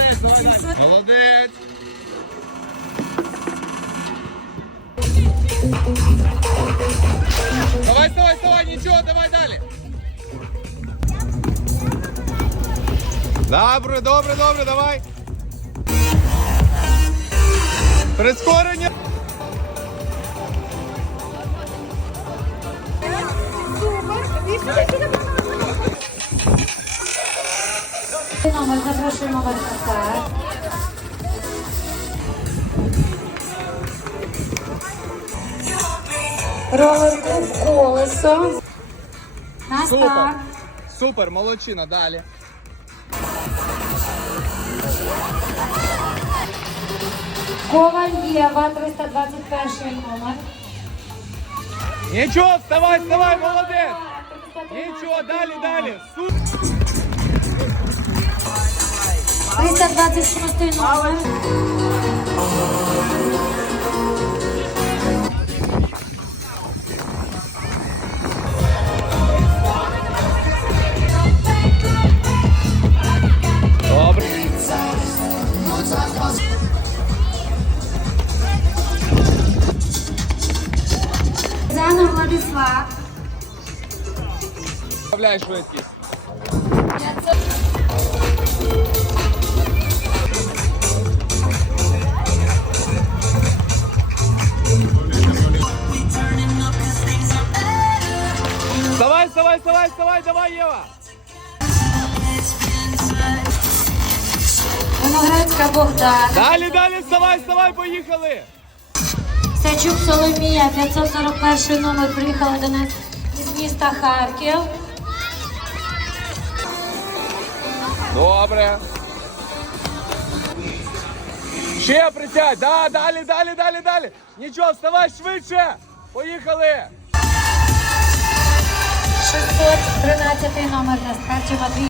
Молодець, давай далі. Молодець. Давай, вставай, вставай, нічого, давай далі. Добре, добре, добре, давай. Прискорення. Супер. Номер запрошуємо вас на старт. Ролер куб колесо. На Супер. старт. Супер, молодчина, далі. Коваль Єва, 321 номер. Нічого, вставай, вставай, молодець. Нічого, далі, далі. Супер. 326 номер. Добре. Зенов Владислав. Вставляй швидкість. Вставай, вставай, вставай, вставай, давай, Єва. Виноградська Богдана. Далі, далі, вставай, вставай, поїхали. Сачук Соломія, 541 номер. Приїхала до нас із міста Харків. Добре. Ще присядь. Да, далі, далі, далі, далі. Нічого, вставай швидше. Поїхали. 613 номер на старті Матвій